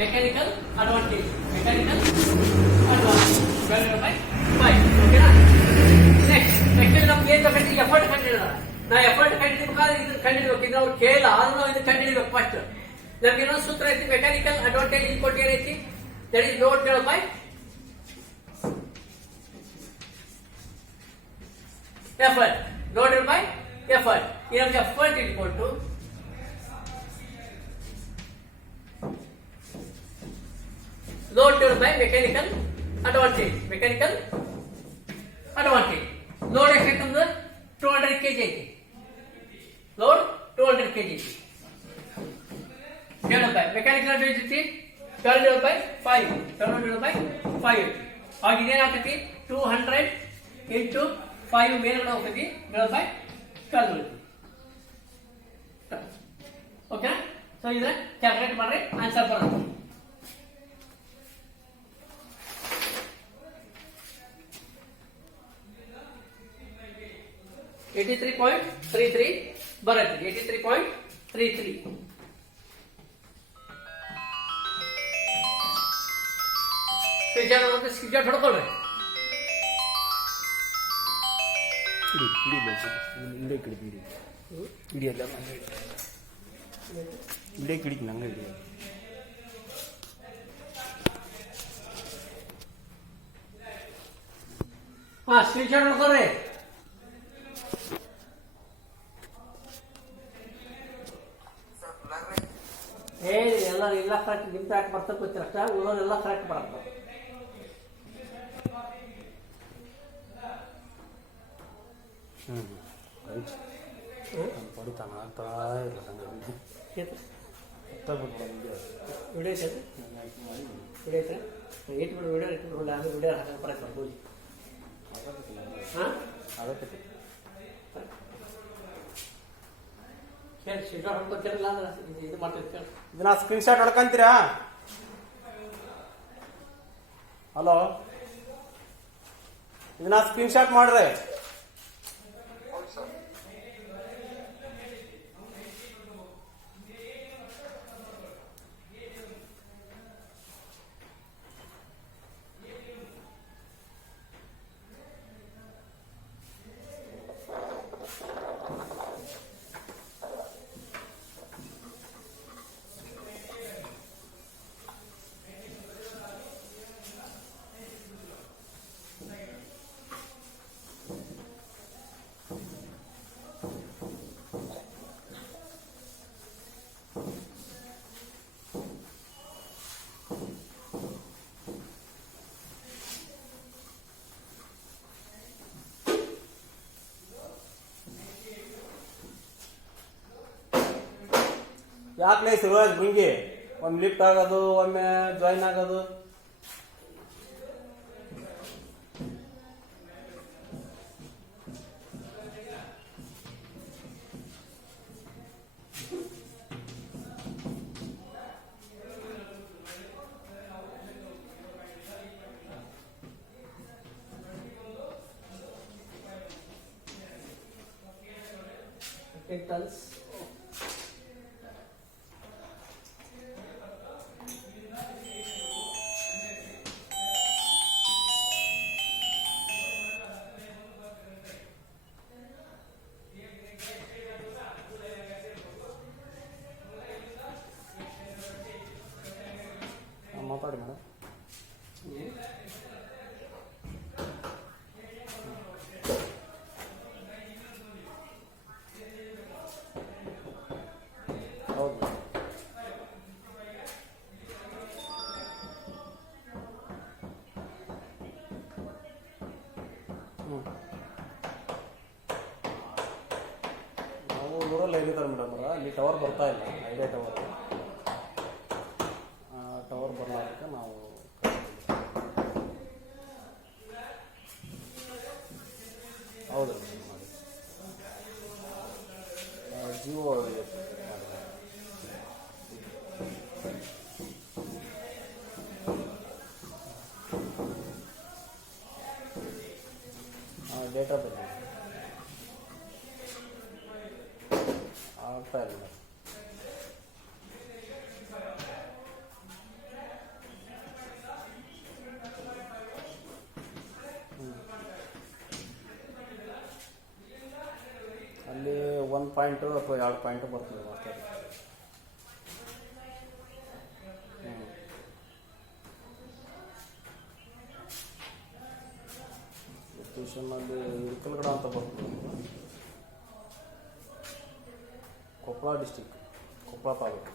Mechanical advantage divided by 5. ಓಕೆನಾ. Next ನಮ್ಗೆ ಏನು ಬೇಕಂದ್ರೆ ಎಫರ್ಟ್ ಕಂಡುಹಿಡಿಯೋಣ. ನಾವು ಎಫರ್ಟ್ ಕಂಡುಹಿಡಿಬೇಕಾದ್ರೆ ಇದನ್ನ ಕಂಡುಹಿಡಿಬೇಕು. ಇದು ಅವ್ರು ಕೇಳಿಲ್ಲ ಆದ್ರೂ ನಾವು ಇದನ್ನ ಕಂಡುಹಿಡಿಬೇಕು ಫಸ್ಟ್. ನಮ್ಗೆ ಇನ್ನೊಂದು ಸೂತ್ರ ಐತಿ, ಮೆಕ್ಯಾನಿಕಲ್ ಅಡ್ವಾಂಟೇಜ್ ಇನ್ಪುಟ್ ಏನೈತಿ, that is load divided by effort. Load divided by effort. Here the effort is equal to load divided by mechanical advantage. Load ಎಷ್ಟಂದ್ರೆ 200 kg ಐತಿ. Load 200 kg ಐತಿ. divided by mechanical advantage ಐತಿ 12 divided by 5. 5 ಆಗ ಇದೇನಾಗ್ತೈತಿ 200 into 5 ಮೇಲ್ಗಡೆ ಹೋಗ್ತೈತಿ divided by 12. Okay. So ಇದ್ರ calculate ಮಾಡ್ರಿ, answer ಬರುತ್ತೆ. $83.33 ಬರುತ್ತೆ. 83.33. Screenshot ಹೊಡ್ಕೊಳ್ರಿ. Screenshot ಹೊಡ್ಕೊಳ್ರಿ. ಎಲ್ಲ ಕರೆಕ್ಟ್ ನಿಮ್ ಟ್ರ್ಯಾಕ್ ಬರ್ತಕ್ಕೆ ಗೊತ್ತಿರ ಅಷ್ಟ, ಉಳಿದೋರೆಲ್ಲ ಕರೆಕ್ಟ್ ಬರುತ್ತೆ. ಇದನ್ನ ಸ್ಕ್ರೀನ್ಶಾಟ್ ಹೊಡ್ಕಂತೀರಾ? ಹಲೋ, ಇದನ್ನ ಸ್ಕ್ರೀನ್ಶಾಟ್ ಮಾಡ್ರಿ. ಯಾಕೆ ಸುರುವಾಜ್ ಭಂಗಿ ಒಮ್ಮೆ ಲಿಫ್ಟ್ ಆಗೋದು, ಒಮ್ಮೆ ಜಾಯಿನ್ ಆಗೋದು. ಮಾತಾಡಿ ಮೇಡಮ್. ಹೌದು, ನಾವು ಊರಲ್ಲಿ ಹೇಗಿದ್ದಾರೆ ಮೇಡಮ್, ಅಲ್ಲಿ ಟವರ್ ಬರ್ತಾ ಇಲ್ಲ. ಐಡಿಯಾ ಟವರ್ ಬರಲಾರ್ದಕ್ಕೆ ನಾವು ಹೌದು ಜಿಯೋ ಡೇಟಾ ಬಗ್ಗೆ ಆಗ್ತಾ ಇಲ್ಲ. ಪಾಯಿಂಟು ಅಥವಾ 2 ಪಾಯಿಂಟು ಬರ್ತದೆ ಮಾಸ್ಟರ್. ಸ್ಟೇಷನ್ನಲ್ಲಿ ಇಳಕಲ್ಗಡ ಅಂತ ಬರ್ತದೆ, ಕೊಪ್ಪಳ ಡಿಸ್ಟಿಕ್, ಕೊಪ್ಪಳ ತಾಲೂಕು.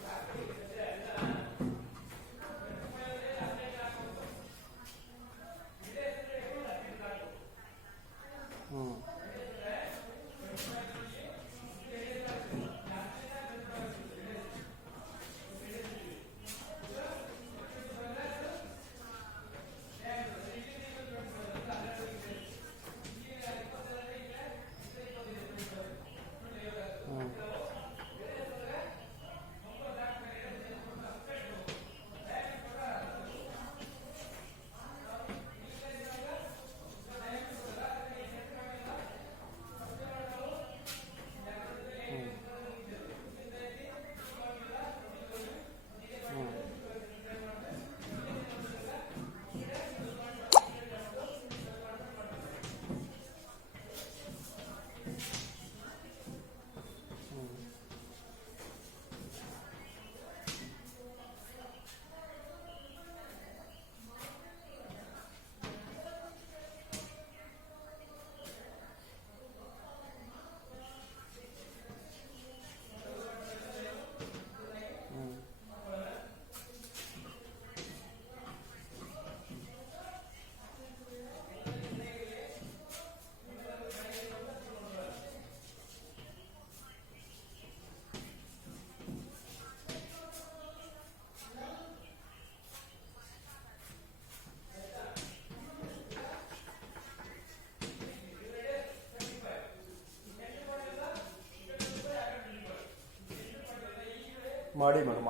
ಮಾಡಿ ಮೇಡಮ್,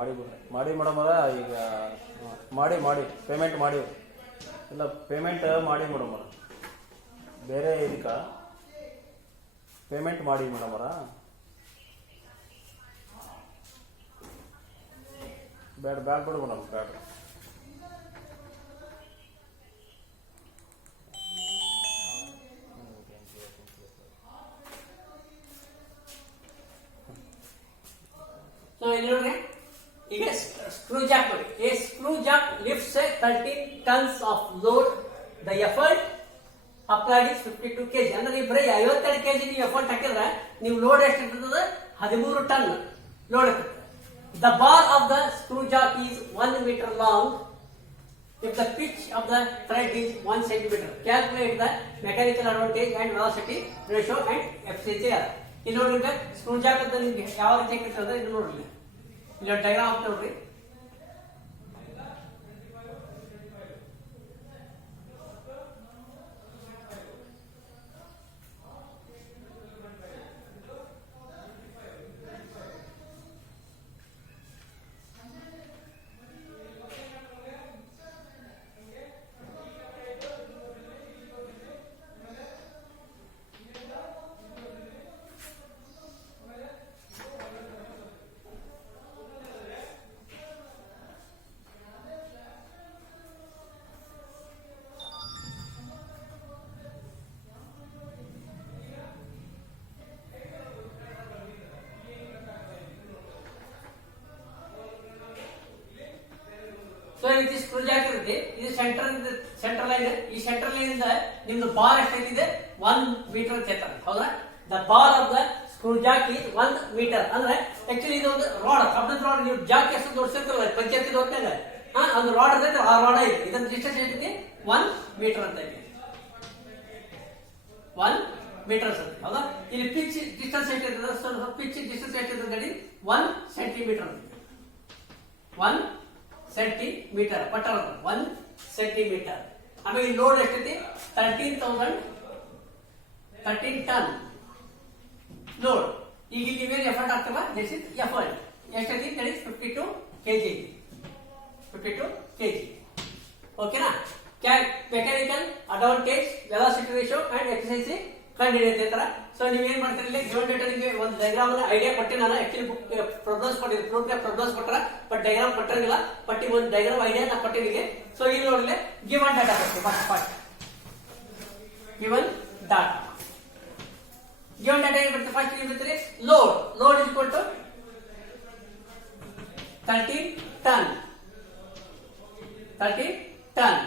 ಮಾಡಿ ಮೇಡಮ್. ಅದ ಈಗ ಮಾಡಿ ಪೇಮೆಂಟ್ ಮಾಡಿ, ಇಲ್ಲ ಪೇಮೆಂಟ್ ಮಾಡಿ ಮೇಡಮ್ ಅದ, ಬೇರೆ ಇದಕ್ಕೆ ಪೇಮೆಂಟ್ ಮಾಡಿ ಮೇಡಮ್ ಅದ. ಬೇಡ ಬಿಡು ಮೇಡಮ್, ಬೇಡ. So, ಈಗ ಸ್ಕ್ರೂ ಜಾಕ್ ನೋಡಿ. A screw jack lifts 13 tons of load. The effort applied is 52 kg. ಅಂದ್ರೆ ನೀವು ಬರೀ 52 kg ನೀವು ಎಫರ್ಟ್ ಹಾಕಿದ್ರೆ ನೀವು ಲೋಡ್ ಎಷ್ಟು ಇರ್ತದೆ? 13 ಟನ್ ಲೋಡ್ ಇರ್ತದೆ. The bar of the screw jack is 1 meter long if the pitch of the thread is 1 centimeter. Calculate the mechanical advantage and velocity ratio and efficiency. ಇಲ್ಲಿ ನೋಡ್ರಿ, screw Jack ಅಂತ ನಿಮ್ಗೆ ಯಾವ ರೀತಿ ಇರ್ತದೆ ಇದು ನೋಡ್ರಿ, ಇಲ್ಲಿ ಡೈಗ್ರಾಮ್ ಅಂತ ನೋಡ್ರಿ. ಸೊ ಈ ರೀತಿ ಸ್ಕ್ರೂ ಜಾಕ್ ಇರುತ್ತೆ. ಇದು ಸೆಂಟ್ರಲ್ ಲೈನ್. ಈ ಸೆಂಟ್ರಲ್ ಲೈನ್ ಇಂದ ನಿಮ್ದು ಬಾರ್ ಎಷ್ಟಿದೆ? 1 ಮೀಟರ್ ಅಂತ ಹೇಳ್ತಾರೆ, ಹೌದಾ? The bar of the screw jack is 1 metre. ಅಂದ್ರೆ ಆಕ್ಚುಲಿ ಇದು ಒಂದು ರಾಡ್, ಕಬ್ಬಿಣದ ರಾಡ್. ನೀವು ಜಾಕ್ ಎಷ್ಟು ದೊಡ್ಡಸಿರ್ತಾರಲ್ಲ ಪಂಚಾಯತಿ ಹೊತ್ತಾಗ ಒಂದು ರಾಡ್ ಇರ್ತೈತೆ, ಆ ರಾಡ್ ಇದೆ. ಇದನ್ನ ಡಿಸ್ಟೆನ್ಸ್ ಎಷ್ಟಿದೆ? 1 ಮೀಟರ್ ಅಂತ ಇದೆ, 1 ಮೀಟರ್ ಅಂತ, ಹೌದಾ? ಇಲ್ಲಿ ಪಿಚ್ ಡಿಸ್ಟೆನ್ಸ್ ಎಷ್ಟಿರ್ತದೆ? ಪಿಚ್ ಡಿಸ್ಟೆನ್ಸ್ ಎಷ್ಟಿರ್ತದೆ? 1 ಸೆಂಟಿಮೀಟರ್, 1 ಸೆಂಟಿಮೀಟರ್ ಪಟ್ಟರ್, 1 ಸೆಂಟಿಮೀಟರ್. ಆಮೇಲೆ ಲೋಡ್ ಎಷ್ಟೈತಿ? 13 ಟನ್ ಲೋಡ್. ಈಗ ಇಲ್ಲಿ ನೀವೇನು ಎಫರ್ಟ್ ಆಗ್ತವ? This is effort. ಎಷ್ಟೈತಿ? 52 ಕೆಜಿ, 52 ಕೆಜಿ. ಓಕೆನಾ? Mechanical advantage, velocity ratio and efficiency ಕಂಡುಹಿಡಿಯುತ್ತೆ. ಸೊ ನೀವೇನ್ ಮಾಡ್ತೀರಿ, ಇಲ್ಲಿ ಗಿವನ್ ಡೇಟಾ ನಿಮಗೆ ಒಂದು ಡಯಾಗ್ರಾಮ್ ಐಡಿಯಾ ಕೊಟ್ಟೆ. ನಾನು ಆಕ್ಚುಲಿ ಬುಕ್ ಪ್ರಾಬ್ಲಮ್ಸ್ ಕೊಟ್ಟಿದ್ದೆ, ಪ್ರೋಗ್ರಾಮ್ ಪ್ರಾಬ್ಲಮ್ಸ್ ಕೊಟ್ಟರ, ಬಟ್ ಡಯಾಗ್ರಾಮ್ ಕೊಟ್ಟಿರಲಿಲ್ಲ. ಬಟ್ ಈ ಒಂದು ಡಯಾಗ್ರಾಮ್ ಐಡಿಯಾ ನಾ ಕೊಟ್ಟಿದ್ದೀನಿ. ಸೊ ಇಲ್ಲಿ ನೋಡಲಿ ಗಿವನ್ ಡಾಟಾ ಕೊಡ್ತೀವಿ. First given data given data ಏನು ಬರುತ್ತೆ ಫಸ್ಟ್ ಏನು ಬರುತ್ತೆ load is equal to 13 ton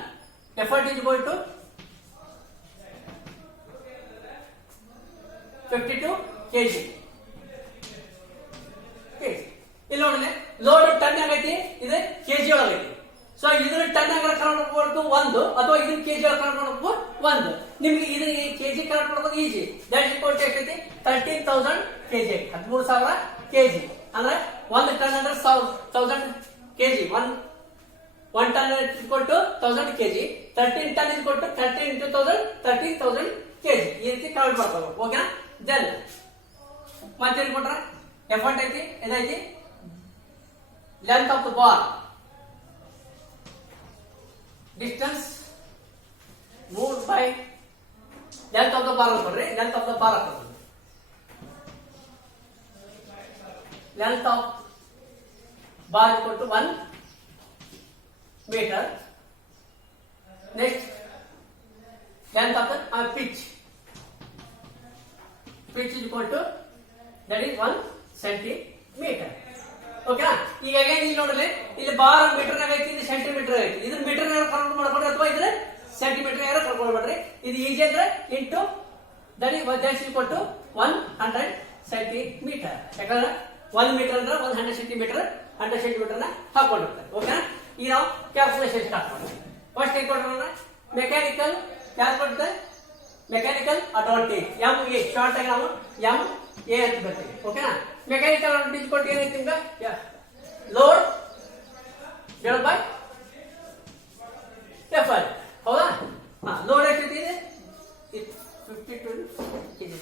effort is equal to 52 kg. ಇಲ್ಲಿ ನೋಡಿದ್ರೆ ಲೋಡ್ ಟನ್ ಆಗೈತಿ ಇದು ಕೆಜಿ ಒಳಗೈತಿ ಸೊ ಇದನ್ನ ಟನ್ ಆಗ ಕರ್ಕೊಂಡು ಒಂದು ಅಥವಾ ಇದನ್ನ ಕೆಜಿ ಒಳಗೆ ಕರ್ಕೊಂಡು ಒಂದು ನಿಮ್ಗೆ ಇದು ಕೆಜಿ ಕರ್ಕೊಂಡು ಈಜಿ ದಟ್ ಇಸ್ ಇಕ್ವಲ್ ಟು ಎಷ್ಟೈತಿ 13,000 kg 13,000 kg ಅಂದ್ರೆ ಒಂದು ಟನ್ ಅಂದ್ರೆ 1000 kg one ton is equal to 1000 kg 13 ton is equal to 13 into 1000 13,000 kg ಈ ರೀತಿ ಕೌಂಟ್ ಮಾಡ್ಕೋಬೇಕು ಓಕೆನಾ ದೆನ್ ಮತ್ತೇನು ಕೊಟ್ರ ಎಫರ್ಟ್ ಐತಿ ಏನೈತಿ length of the bar distance move by length of the bar ಕೊಡ್ರಿ ಲೆಂತ್ ಆಫ್ ದ ಬಾರ್ ಹಾಕೋದು length of bar equal to 1 meter. Next, length of the pitch is equal to that is 1 centimeter. Okay na ಈಗ ಏನು ಇಲ್ಲಿ ನೋಡ್ರಿ ಇಲ್ಲಿ bar metre ನಾಗ ಐತಿ ಇದು ಸೆಂಟಿಮೀಟರ್ ಐತಿ ಇದು ಮೀಟರ್ ನಾಗ ಕನ್ವರ್ಟ್ ಮಾಡ್ಕೊಂಡ್ರೆ ಅಥವಾ ಇದ್ರೆ ಸೆಂಟಿಮೀಟರ್ ನಾಗ ಕನ್ವರ್ಟ್ ಮಾಡ್ರಿ ಇದು ಈಜಿ ಅಂದ್ರೆ into that is equal to 100 centimeter ಯಾಕಂದ್ರೆ 1 ಮೀಟರ್ ಅಂದ್ರೆ 100 ಸೆಂಟಿಮೀಟರ್ 100 ಸೆಂಟಿಮೀಟರ್ ನ ಹಾಕೊಂಡಿರ್ತಾರೆ ಓಕೆನಾ ಈಗ ನಾವು ಕ್ಯಾಲ್ಕುಲೇಷನ್ ಸ್ಟಾರ್ಟ್ ಮಾಡೋಣ ಫಸ್ಟ್ ಏನು ಕೊಟ್ಟರೆ mechanical calculate mechanical advantage M A short ಆಗಿ ನಾವು ಎಂ ಎ ಅಂತ ಬರ್ತೀವಿ ಓಕೆನಾ ಮೆಕ್ಯಾನಿಕಲ್ ಅಡ್ವಾಂಟೇಜ್ ಕೊಟ್ಟು ಏನೈತಿ ನಿಮ್ಗೆ ಲೋಡ್ ಡಿವೈಡ್ ಬೈ ಎಫರ್ಟ್ ಹೌದಾ ಲೋಡ್ ಎಷ್ಟೈತಿ ಇದೆ 52 kg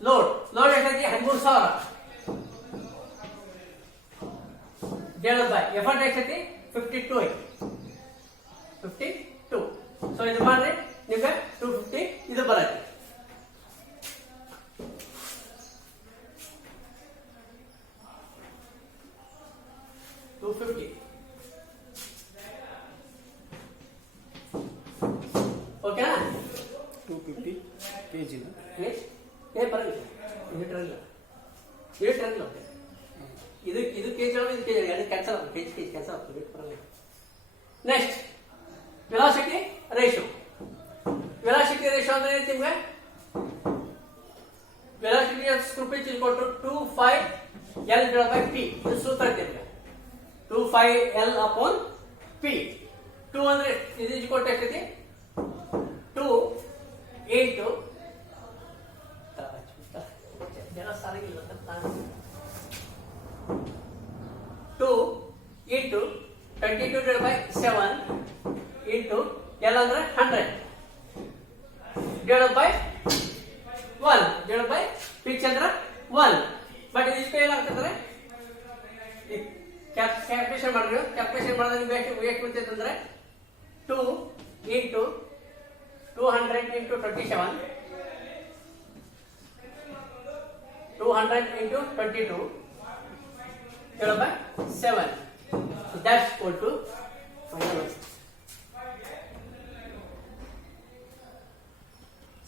ಲೋಡ್ ಎಷ್ಟೈತಿ 13,000 ಡಿವೈಡ್ ಬೈ ಎಫರ್ಟ್ ಎಷ್ಟೈತಿ 52 ಸೊ ಇದು ಮಾಡ್ರಿ ನಿಮ್ಗೆ 250 ಇದು ಬರುತ್ತೆ ಓಕೆನಾ 250 kg ಬರಲ್ಲ ಇದು ಕೆಜಿ ಒಳಗೆ ಇದು ಕೆಜಿ ಅದು ಕ್ಯಾನ್ಸಲ್ ಕೆಜಿ ಕ್ಯಾನ್ಸಲ್ ಆಗ್ತದೆ ಬರಲ್ಲ ನೆಕ್ಸ್ಟ್ ವೆಲಾಸಿಟಿ ರೇಷಿಯೋ ಅಂದ್ರೆ ನಿಮ್ಗೆ velocity of screw pitch is equal to 25L divided by P ಇದು ಸೂತ್ರ ಐತೆ 25L upon P 2 ಅಂದ್ರೆ ಇದು ಇಸ್ ಈಕ್ವಲ್ ಟು ಎಷ್ಟೈತಿ 2 into ಜನ ಸಾರಿಗಿಲ್ಲ ನಾನು 2 into 22 divided by 7 into L ಅಂದ್ರೆ 100 divided by 1 divided by pitch ಅಂದ್ರೆ 1 ಬಟ್ ಇದಕ್ಕೆ ಏನಾಗ್ತದೆ ಕ್ಯಾಲ್ಕುಲೇಷನ್ ಮಾಡಿದ್ರೆ ನಿಮ್ಗೆ ಎಷ್ಟು ಬರ್ತೈತೆ ಅಂದ್ರೆ 2 into 200 into 27 200 into 22 divided by 7 so that's equal to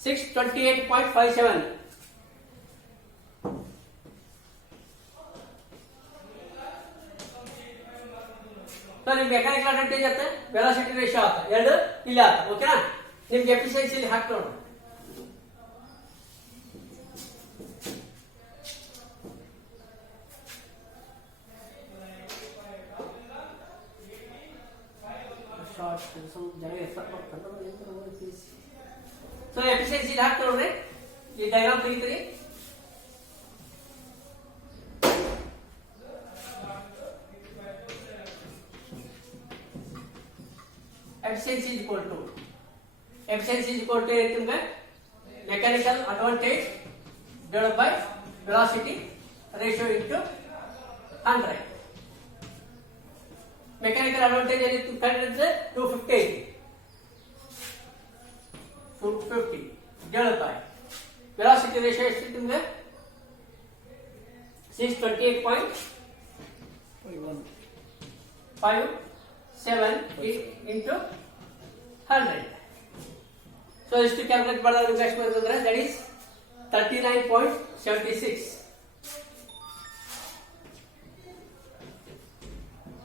628.57 so ನಿಮ್ಗೆ ಮೆಕ್ಯಾನಿಕಲ್ ಅಡ್ವಾಂಟೇಜ್ ಆಗುತ್ತೆ ವೆಲಾಸಿಟಿ ರೇಷಿಯೋ ಆಗುತ್ತೆ ಎರಡು ಇಲ್ಲಿ ಆಗುತ್ತೆ ಓಕೆನಾ ನಿಮ್ಗೆ ಎಫಿಷಿಯನ್ಸಿ ಇಲ್ಲಿ ಹಾಕಿ ನೋಡು ಸೊ ಎಫಿಷಿಯನ್ಸಿ ಇಲ್ಲಿ ಹಾಕಿ ನೋಡ್ರಿ ಈ diagram ತೆಗಿತೀರಿ efficiency is equal to mechanical advantage divided by velocity ratio into 100 mechanical advantage is 250 divided by velocity ratio is 628.57 5 7 into 100. So ಎಷ್ಟು ಕ್ಯಾಲ್ಕುಲೇಟ್ ಮಾಡಿದ್ರೆ ನಿಮ್ಗೆ ಎಷ್ಟು ಬರ್ತದೆ ಅಂದ್ರೆ ದಟ್ ಈಸ್ 39.76.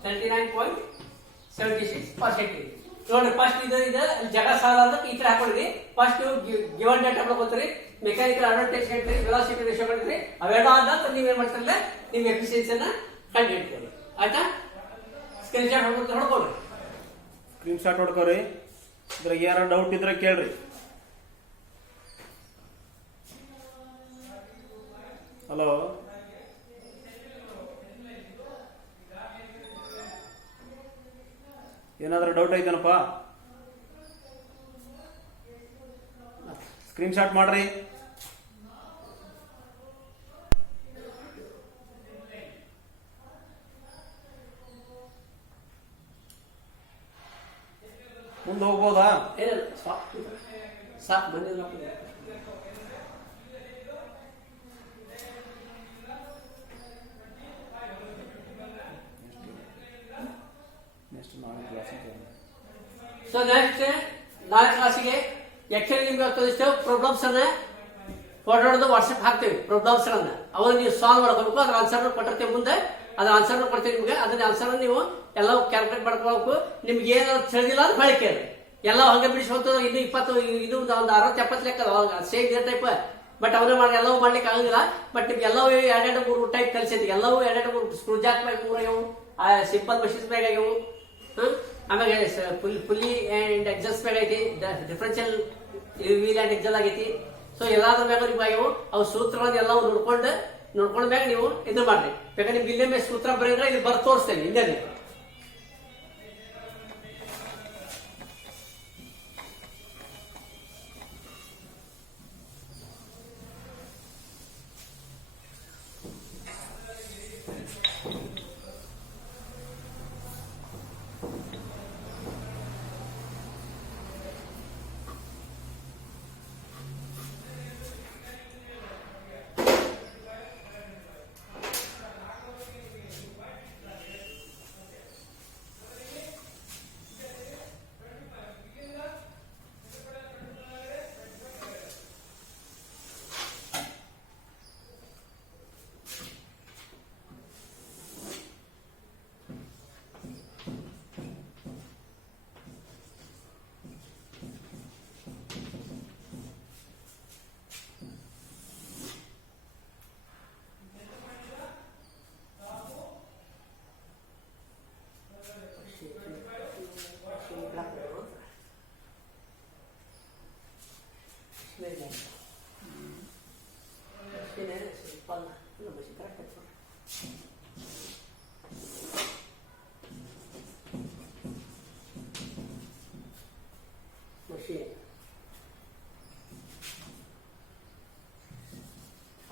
39.76%. ನೋಡಿ ಫಸ್ಟ್ ಇದು ಜಗ ಸಾಲ ಅಂತ ಈ ತರ ಹಾಕೊಂಡಿರಿ. ಫಸ್ಟ್ ಗಿವನ್ ಡೇಟಾ ಮಾಡ್ಕೊತೀರಿ, ಮೆಕ್ಯಾನಿಕಲ್ ಅಡ್ವಾಂಟೇಜ್ ಹೇಳ್ತೀರಿ, ವೆಲಾಸಿಟಿ ರೇಷಿಯೋ ಹೇಳ್ತೀರಿ. ಅವೆಲ್ಲ ಆದ ನಂತರ ನೀವೇನ್ ಮಾಡ್ತಾರಲ್ಲ ನಿಮ್ ಎಫಿಷಿಯನ್ಸಿನ ಕಂಡು ಹಿಡ್ತೀರಿ. ಆಯ್ತಾ? ಸ್ಕ್ರೀನ್ ಶಾಟ್ ಹೊಡ್ಕೊಳ್ರಿ. ಸ್ಕ್ರೀನ್ ಶಾಟ್ ಹೊಡ್ಕೋರಿ. ಇದ್ರಾಗ ಯಾರ ಡೌಟ್ ಇದ್ರೆ ಕೇಳ್ರಿ. ಹಲೋ, ಏನಾದ್ರೂ ಡೌಟ್ ಐತನಪ್ಪ? ಸ್ಕ್ರೀನ್ ಶಾಟ್ ಮಾಡ್ರಿ. ಮುಂದೆ ಹೋಗ್ಬೋದಾ? ಸಾಕು ಬಂದಿಲ್ಲ. ಸೊ ನೆಕ್ಸ್ಟ್ ನಾಳೆ ಕ್ಲಾಸಿಗೆ ಆಕ್ಚುಲಿ ನಿಮ್ಗೆ ಇಷ್ಟು ಪ್ರಾಬ್ಲಮ್ಸ್ ಅನ್ನ ಫೋಟೋ ಹೊಡೆದು ವಾಟ್ಸಪ್ ಹಾಕ್ತೇವೆ. ಪ್ರಾಬ್ಲಮ್ಸ್ ಅನ್ನ ಅವಾಗ ನೀವು ಸಾಲ್ವ್ ಮಾಡ್ಕೋಬೇಕು. ಅದ್ರ ಆನ್ಸರ್ ಕೊಟ್ಟಿರ್ತೀವಿ ಮುಂದೆ. ಅದ್ರ ಆನ್ಸರ್ ಕೊಡ್ತೀವಿ ನಿಮ್ಗೆ. ಅದನ್ನ ಆನ್ಸರ್ ನೀವು ಎಲ್ಲ ಕ್ಯಾಲ್ಕುಲೇಟ್ ಮಾಡ್ಕೋಬೇಕು. ನಿಮ್ಗೆ ಏನಾದ್ರು ತಿಳಿದಿಲ್ಲ ಅಂದ್ರೆ ಬಳಿ ಕೇಳಿ. ಎಲ್ಲ ಹಂಗೆ ಬಿಡಿಸ್ಕೊಂತ ಇನ್ನು 20 ಇದು ಒಂದು 60-70 ಲೆಕ್ಕ ಸೇಮ್ ಇದೇ ಟೈಪ್. ಬಟ್ ಅವನೇ ಮಾಡಿ ಎಲ್ಲವೂ ಮಾಡ್ಲಿಕ್ಕೆ ಆಗಂಗಿಲ್ಲ. ಬಟ್ ನಿಮ್ಗೆ ಎಲ್ಲವೂ 2-3 ಟೈಪ್ ಕಲಿಸಿದ್ವಿ. ಎಲ್ಲವೂ 2-3 ಸ್ಕ್ರೂ ಜಾಕ್ ಬ್ಯಾಗ್ 3 ಆಗ್ಯಾವು, ಸಿಂಪಲ್ ಮಷೀನ್ಸ್ ಬ್ಯಾಗ್ ಆಗ್ಯಾವು. ಆಮೇಲೆ ಫುಲ್ಲಿ ಅಂಡ್ ಎಕ್ಸಲ್ಸ್ ಬ್ಯಾಗ್ ಐತಿ, ಡಿಫರೆನ್ಷಿಯಲ್ ವೀಲ್ ಅಂಡ್ ಎಕ್ಸಲ್ ಆಗೈತಿ. ಸೊ ಎಲ್ಲಾದ್ರ ಬ್ಯಾಗ ನಿಮ್ಗೆ ಆಗ್ಯಾವು. ಅವು ಸೂತ್ರಗಳನ್ನು ಎಲ್ಲವೂ ನೋಡ್ಕೊಂಡ್ ಬ್ಯಾಗ ನೀವು ಇದು ಮಾಡ್ರಿ. ಬೇಕಾದ್ರೆ ನಿಮ್ಗೆ ಇಲ್ಲೇ ಮೇಲೆ ಸೂತ್ರ ಬರೀದ್ರೆ ಇಲ್ಲಿ ಬರ್ ತೋರಿಸ್ತೇನೆ ಹಿಂದೆ ನೀವು.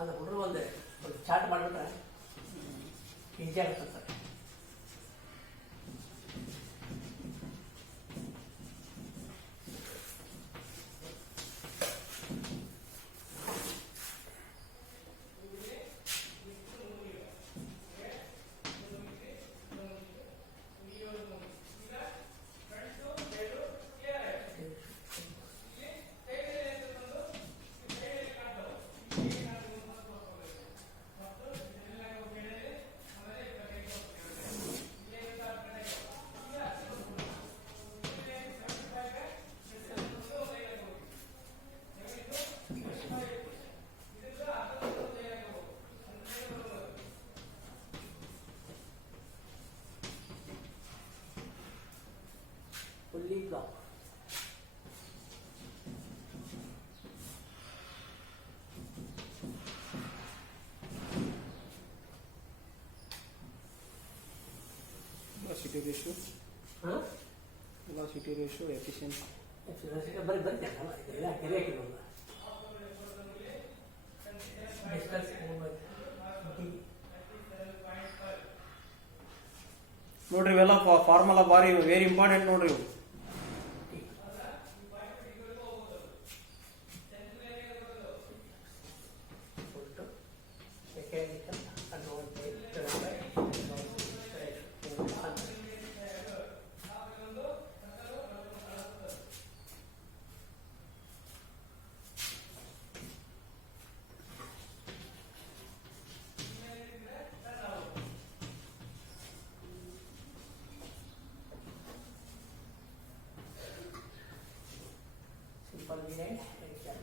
ಅದು ಹುಡುಗರು ಒಂದು ಚಾಟ್ ಮಾಡಿಬಿಟ್ರೆ ಈಜಿ ಆಗುತ್ತೆ. Fully block. Velocity ratio. Velocity ratio, efficiency. ನೋಡ್ರಿ ಇವೆಲ್ಲ ಫಾರ್ಮುಲಾ ಬಾರಿ ವೆರಿ ಇಂಪಾರ್ಟೆಂಟ್ ನೋಡ್ರಿ ಇವು. ವೀನೆಟ್ ಎಕ್ಸೆಲ್.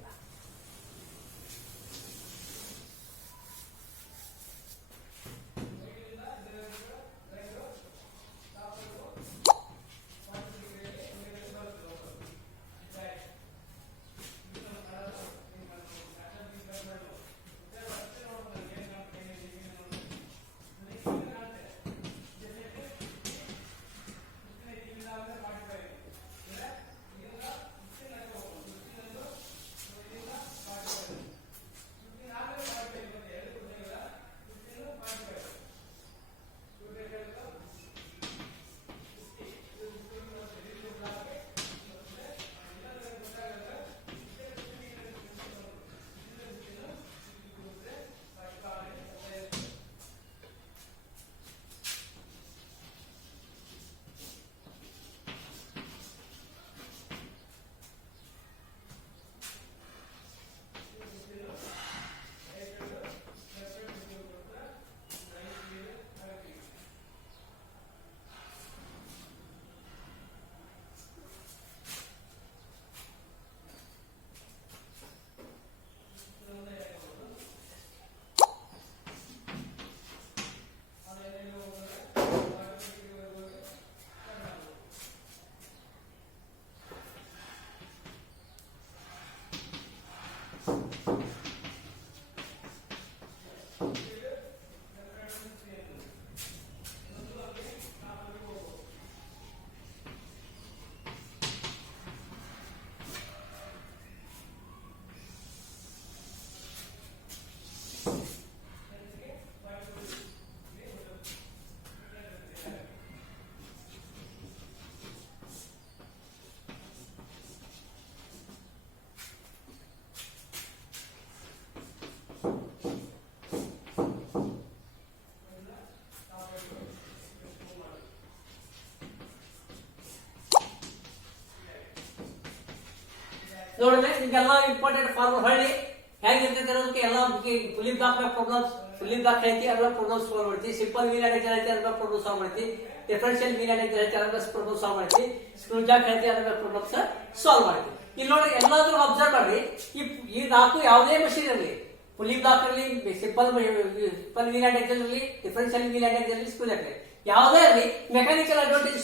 ನೋಡಿದ್ರೆ ನಿಮ್ಗೆಲ್ಲ ಇಂಪಾರ್ಟೆಂಟ್ ಫಾರ್ಮುಲಾ ಹೊಳ್ಳಿ ಹೆಂಗಿರ್ತೈತೆ ಅನ್ನೋದಕ್ಕೆ ಎಲ್ಲ ಫಿಲಿಪ್ ದಾಖಲೆ ಪ್ರಾಬ್ಲಮ್ಸ್, ಫಿಲಿಪ್ ದಾಖಲೆ ಐತಿ ಅದರ ಪ್ರಾಬ್ಲಮ್ ಸಾಲ್ವ್ ಮಾಡ್ತಿ, ಸಿಂಪಲ್ ಮೀನ್ ಐತಿ ಅದರ ಪ್ರಾಬ್ಲಮ್ ಸಾಲ್ವ್ ಮಾಡ್ತಿ, ಡಿಫರೆನ್ಷಿಯಲ್ ಮೀನ್ ಐತಿ ಅದರ ಪ್ರಾಬ್ಲಮ್ ಸಾಲ್ವ್ ಮಾಡ್ತಿ, ಸ್ಕ್ರೂ ಜಾಕ್ ಐತಿ ಅದರ ಪ್ರಾಬ್ಲಮ್ಸ್ ಸಾಲ್ವ್ ಮಾಡ್ತಿ. ಇಲ್ಲಿ ನೋಡಿ ಎಲ್ಲಾದ್ರೂ ಅಬ್ಸರ್ವ್ ಮಾಡ್ರಿ, ಈ 4 ಯಾವುದೇ ಮಷೀನ್ ಇರಲಿ, ಫಿಲಿಪ್ ದಾಖಲೆ ಇರಲಿ, ಸಿಂಪಲ್ ಮೀನ್ ಇರಲಿ, ಡಿಫರೆನ್ಷಿಯಲ್ ಮೀನ್ ಇರಲಿ, ಸ್ಕ್ರೂ ಜಾಕ್ ಯಾವುದೇ ಇರಲಿ, ಮೆಕ್ಯಾನಿಕಲ್ ಅಡ್ವಾಂಟೇಜ್